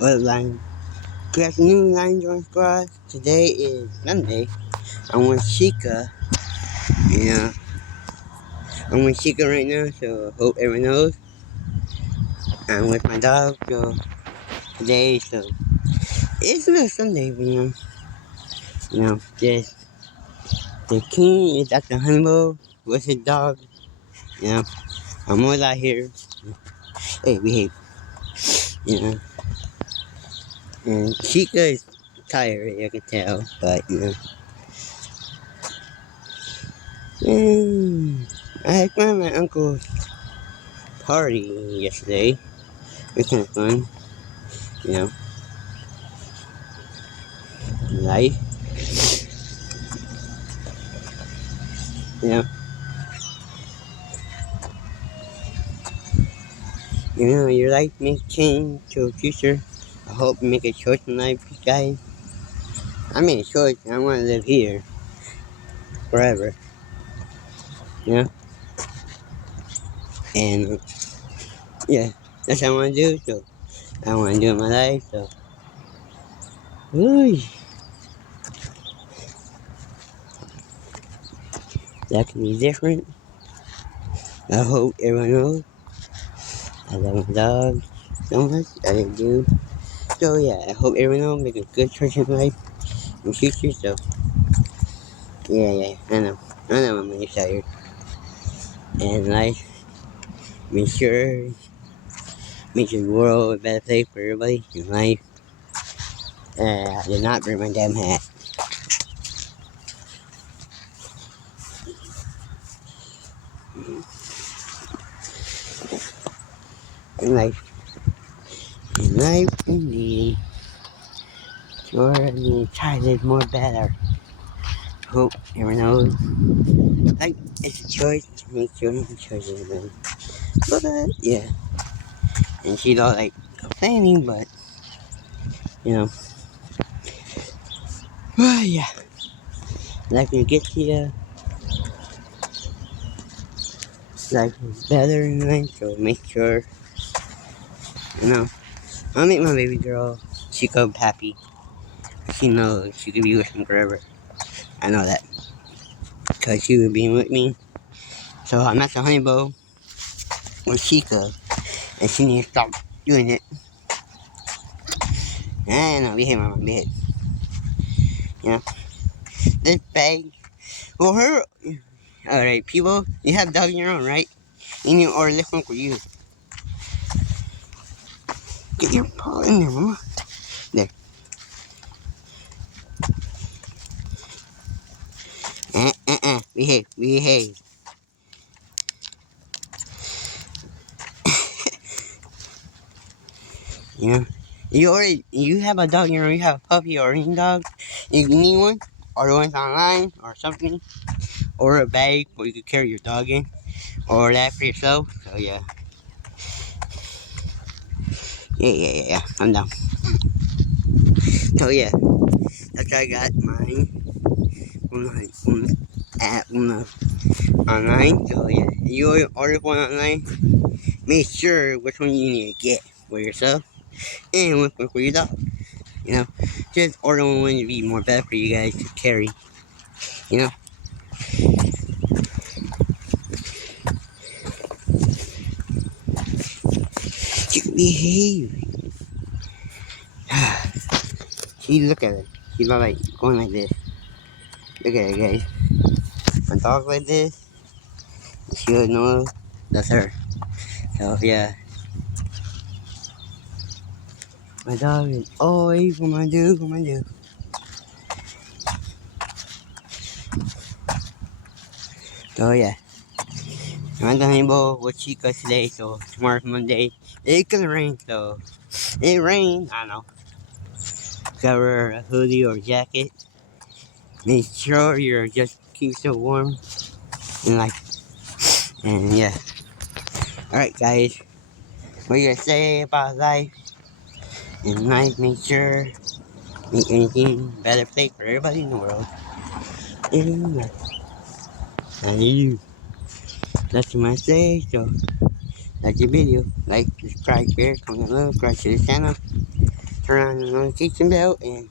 Well, good afternoon, Line Joint Squad. Today is Sunday. I'm with Chica. Yeah, I'm with Chica right now, so hope everyone knows. I'm with my dog, so today, so it's not Sunday, but just the king is at the honeymoon with his dog. You know, I'm always out here. Hey, behave. You know, and Chica is tired, I can tell, but I had one of my uncle's party yesterday. It was kind of fun, you know, life, you know, your life may change to a future. I hope you make a choice in life, guys. I made a choice, and I want to live here forever, you know, and yeah, that's what I want to do. So I want to do in my life. So, ooh, that can be different. I hope everyone knows I love my dog so much. I do. So yeah, I hope everyone knows make a good choice in life in the future. So yeah, I know I'm really tired. And life, make sure, make the world a better place for everybody in life. I did not bring my damn hat. In life indeed. Sure, I need to try this more better. Hope everyone knows. Like, it's a choice. Make sure you choices, man. But, yeah. And she's all like complaining, but, you know. Yeah. Life will get to you. Life is better in life, so make sure, you know. I'll make my baby girl, she go happy. She knows she could be with me forever. I know that. Because she would be with me. So I'm at the honey bow with Chica. And she needs to stop doing it. I know, behave, mama, behave. You know? This bag. Well, her. Alright, people, you have dog your own, right? And you order this one for you. Get your paw in there, mama. There. Behave, behave. You know? You have a dog, you have a puppy or any dog. If you need one, order one online or something. Or a bag where you can carry your dog in. Or that for yourself. So yeah. Yeah. I'm down. So yeah. That's why I got mine from the app online. So yeah. You order one online. Make sure which one you need to get for yourself. And which one for your dog. You know. Just order one to be more better for you guys to carry. You know. You behave. See, look at it. She's not like going like this. Look at it, guys. My dog like this. She would know that's her. So yeah, my dog is always what I do, what I do. So yeah, I'm at the rainbow with Chica today. So tomorrow's Monday. It's gonna rain, so it rained. I don't know. Gotta wear a hoodie or jacket. Make sure you're just keep so warm and like and yeah. All right, guys. What you gonna say about life? And life, make sure make anything better place for everybody in the world. And you. That's what I say. So like the video, like, subscribe, share, comment below, subscribe to the channel. turn on the notification bell, and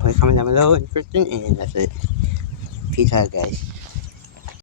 put a comment down below and Kristen, and that's it. Peace out, guys.